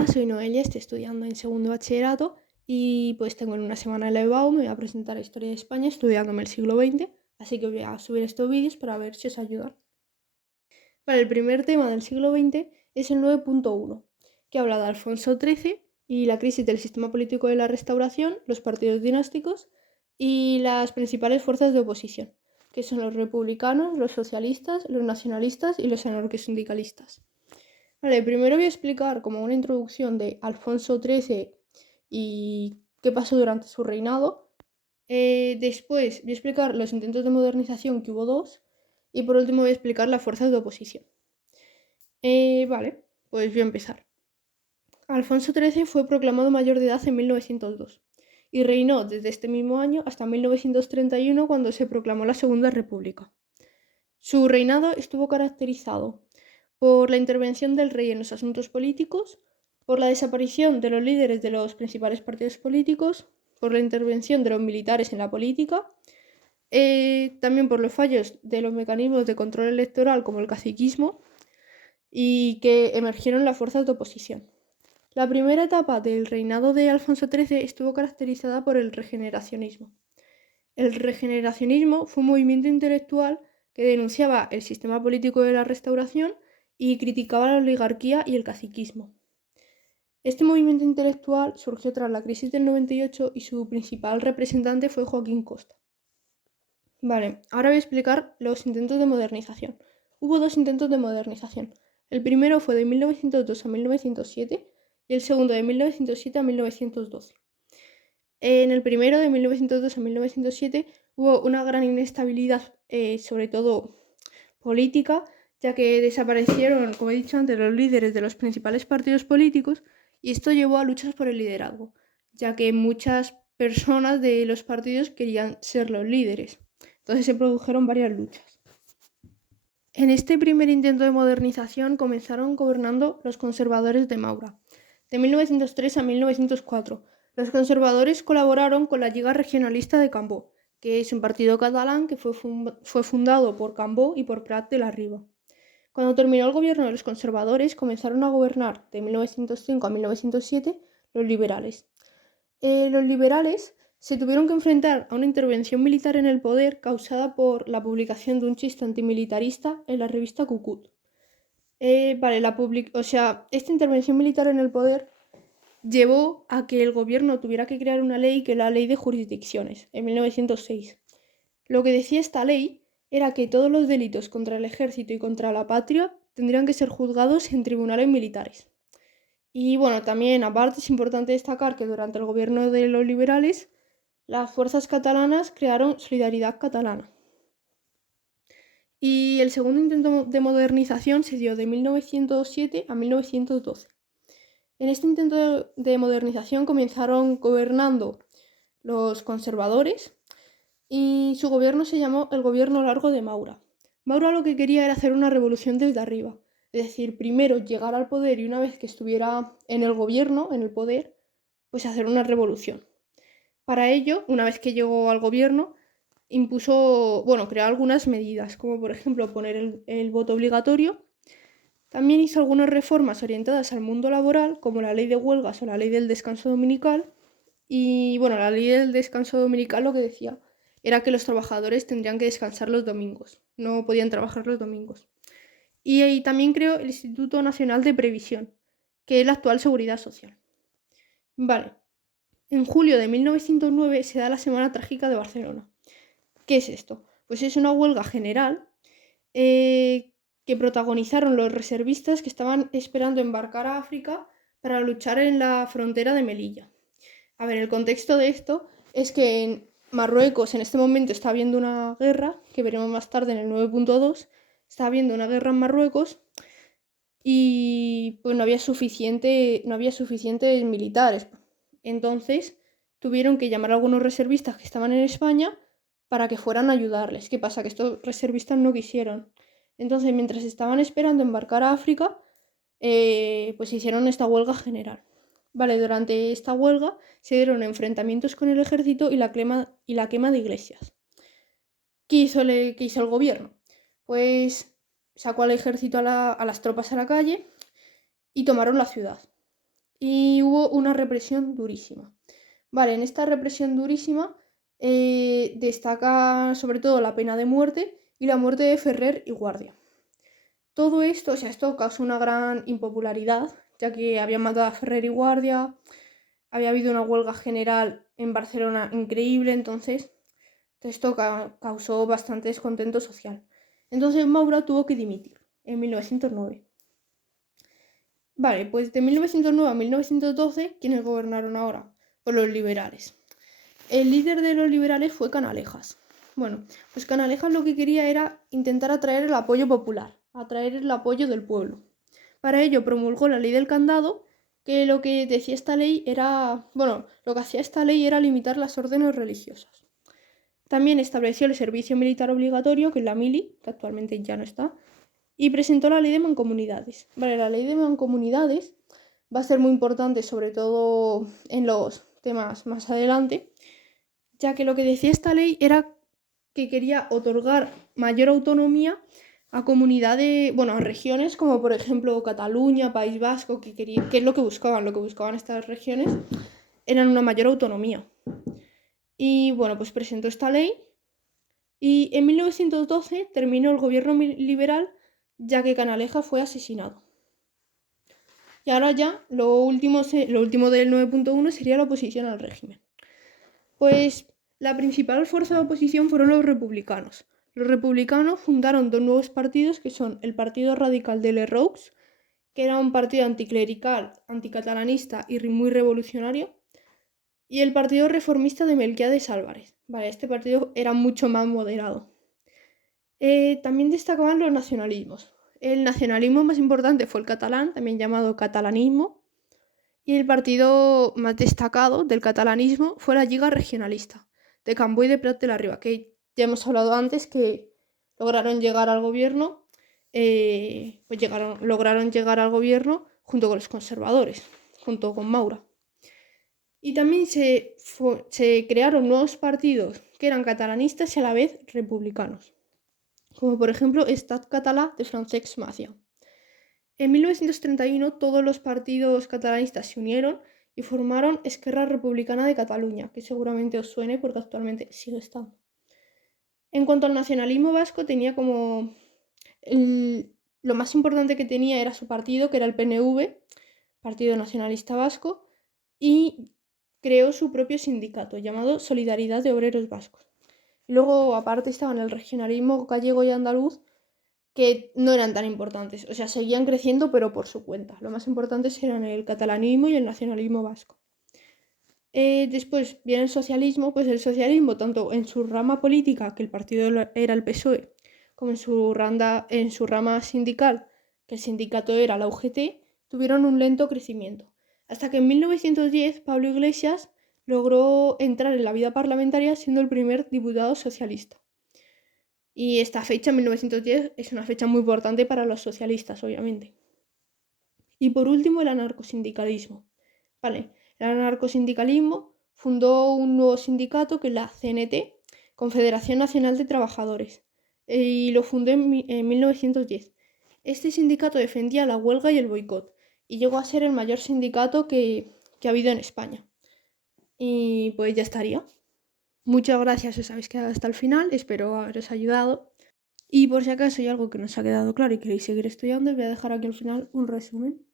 Hola, soy Noelia, estoy estudiando en segundo bachillerato y pues tengo en una semana el EBAU, me voy a presentar la historia de España estudiándome el siglo XX, así que voy a subir estos vídeos para ver si os ayudan. Vale, el primer tema del siglo XX es el 9.1, que habla de Alfonso XIII y la crisis del sistema político de la Restauración, los partidos dinásticos y las principales fuerzas de oposición, que son los republicanos, los socialistas, los nacionalistas y los anarcosindicalistas. Vale, primero voy a explicar como una introducción de Alfonso XIII y qué pasó durante su reinado. Después voy a explicar los intentos de modernización, que hubo dos. Y por último voy a explicar las fuerzas de oposición. Vale, pues voy a empezar. Alfonso XIII fue proclamado mayor de edad en 1902 y reinó desde este mismo año hasta 1931, cuando se proclamó la Segunda República. Su reinado estuvo caracterizado por la intervención del rey en los asuntos políticos, por la desaparición de los líderes de los principales partidos políticos, por la intervención de los militares en la política, también por los fallos de los mecanismos de control electoral como el caciquismo y que emergieron las fuerzas de oposición. La primera etapa del reinado de Alfonso XIII estuvo caracterizada por el regeneracionismo. El regeneracionismo fue un movimiento intelectual que denunciaba el sistema político de la Restauración y criticaba la oligarquía y el caciquismo. Este movimiento intelectual surgió tras la crisis del 98 y su principal representante fue Joaquín Costa. Vale, ahora voy a explicar los intentos de modernización. Hubo dos intentos de modernización. El primero fue de 1902 a 1907 y el segundo de 1907 a 1912. En el primero, de 1902 a 1907, hubo una gran inestabilidad, sobre todo política, ya que desaparecieron, como he dicho antes, los líderes de los principales partidos políticos, y esto llevó a luchas por el liderazgo, ya que muchas personas de los partidos querían ser los líderes. Entonces se produjeron varias luchas. En este primer intento de modernización comenzaron gobernando los conservadores de Maura, de 1903 a 1904. Los conservadores colaboraron con la Lliga Regionalista de Cambó, que es un partido catalán que fue fundado por Cambó y por Prat de la Riba. Cuando terminó el gobierno de los conservadores, comenzaron a gobernar de 1905 a 1907 los liberales. Los liberales se tuvieron que enfrentar a una intervención militar en el poder causada por la publicación de un chiste antimilitarista en la revista Cucut. Esta intervención militar en el poder llevó a que el gobierno tuviera que crear una ley, que es la Ley de Jurisdicciones, en 1906. Lo que decía esta ley era que todos los delitos contra el ejército y contra la patria tendrían que ser juzgados en tribunales militares. Y bueno, también aparte es importante destacar que durante el gobierno de los liberales, las fuerzas catalanas crearon Solidaridad Catalana. Y el segundo intento de modernización se dio de 1907 a 1912. En este intento de modernización comenzaron gobernando los conservadores y su gobierno se llamó el Gobierno Largo de Maura. Maura lo que quería era hacer una revolución desde arriba, es decir, primero llegar al poder y una vez que estuviera en el gobierno, en el poder, pues hacer una revolución. Para ello, una vez que llegó al gobierno, creó algunas medidas, como por ejemplo poner el voto obligatorio. También hizo algunas reformas orientadas al mundo laboral, como la ley de huelgas o la ley del descanso dominical. Y bueno, la ley del descanso dominical lo que decía era que los trabajadores tendrían que descansar los domingos, no podían trabajar los domingos. Y ahí también creó el Instituto Nacional de Previsión, que es la actual Seguridad Social. Vale, en julio de 1909 se da la Semana Trágica de Barcelona. ¿Qué es esto? Pues es una huelga general que protagonizaron los reservistas que estaban esperando embarcar a África para luchar en la frontera de Melilla. A ver, el contexto de esto es que en Marruecos en este momento está habiendo una guerra, que veremos más tarde en el 9.2, está habiendo una guerra en Marruecos y pues no había suficientes militares. Entonces tuvieron que llamar a algunos reservistas que estaban en España para que fueran a ayudarles. ¿Qué pasa? Que estos reservistas no quisieron. Entonces, mientras estaban esperando embarcar a África, pues hicieron esta huelga general. Vale, durante esta huelga se dieron enfrentamientos con el ejército y la quema de iglesias. ¿Qué hizo el gobierno? Pues sacó al ejército a las tropas a la calle y tomaron la ciudad. y hubo una represión durísima. Vale, en esta represión durísima destaca sobre todo la pena de muerte y la muerte de Ferrer y Guardia. Todo esto, o sea, esto causó una gran impopularidad, ya que habían matado a Ferrer y Guardia, había habido una huelga general en Barcelona increíble, entonces esto causó bastante descontento social. Entonces Maura tuvo que dimitir en 1909. Vale, pues de 1909 a 1912, ¿quiénes gobernaron ahora? Pues los liberales. El líder de los liberales fue Canalejas. Bueno, pues Canalejas lo que quería era intentar atraer el apoyo popular, atraer el apoyo del pueblo. Para ello promulgó la ley del candado, que lo que decía esta ley era, bueno, lo que hacía esta ley era limitar las órdenes religiosas. También estableció el servicio militar obligatorio, que es la mili, que actualmente ya no está, y presentó la ley de mancomunidades. Vale, la ley de mancomunidades va a ser muy importante, sobre todo en los temas más adelante, ya que lo que decía esta ley era que quería otorgar mayor autonomía a comunidades, bueno, a regiones como por ejemplo Cataluña, País Vasco, que es lo que buscaban estas regiones, eran una mayor autonomía. Y bueno, pues presentó esta ley y en 1912 terminó el gobierno liberal, ya que Canalejas fue asesinado. Y ahora ya lo último del 9.1 sería la oposición al régimen. Pues la principal fuerza de oposición fueron los republicanos. Los republicanos fundaron dos nuevos partidos, que son el Partido Radical de Lerroux, que era un partido anticlerical, anticatalanista y muy revolucionario, y el Partido Reformista de Melquiades Álvarez. Vale, este partido era mucho más moderado. También destacaban los nacionalismos. El nacionalismo más importante fue el catalán, también llamado catalanismo, y el partido más destacado del catalanismo fue la Lliga Regionalista, de Cambó y de Prat de la Riba, que ya hemos hablado antes que lograron llegar al gobierno, lograron llegar al gobierno junto con los conservadores, junto con Maura. Y también se crearon nuevos partidos que eran catalanistas y a la vez republicanos, como por ejemplo Estat Català de Francesc Macià. En 1931 todos los partidos catalanistas se unieron y formaron Esquerra Republicana de Cataluña, que seguramente os suene porque actualmente sigue estando. En cuanto al nacionalismo vasco, tenía como lo más importante que tenía era su partido, que era el PNV, Partido Nacionalista Vasco, y creó su propio sindicato llamado Solidaridad de Obreros Vascos. Luego, aparte, estaban el regionalismo gallego y andaluz, que no eran tan importantes, o sea, seguían creciendo pero por su cuenta. Lo más importantes eran el catalanismo y el nacionalismo vasco. Después viene el socialismo, pues el socialismo tanto en su rama política, que el partido era el PSOE, como en su rama sindical, que el sindicato era la UGT, tuvieron un lento crecimiento. Hasta que en 1910 Pablo Iglesias logró entrar en la vida parlamentaria siendo el primer diputado socialista. Y esta fecha, 1910, es una fecha muy importante para los socialistas, obviamente. Y por último, el anarcosindicalismo. Vale, el anarcosindicalismo fundó un nuevo sindicato que es la CNT, Confederación Nacional de Trabajadores, y lo fundó en 1910. Este sindicato defendía la huelga y el boicot, y llegó a ser el mayor sindicato que ha habido en España. Y pues ya estaría. Muchas gracias, os habéis quedado hasta el final, espero haberos ayudado. Y por si acaso hay algo que no os ha quedado claro y queréis seguir estudiando, os voy a dejar aquí al final un resumen.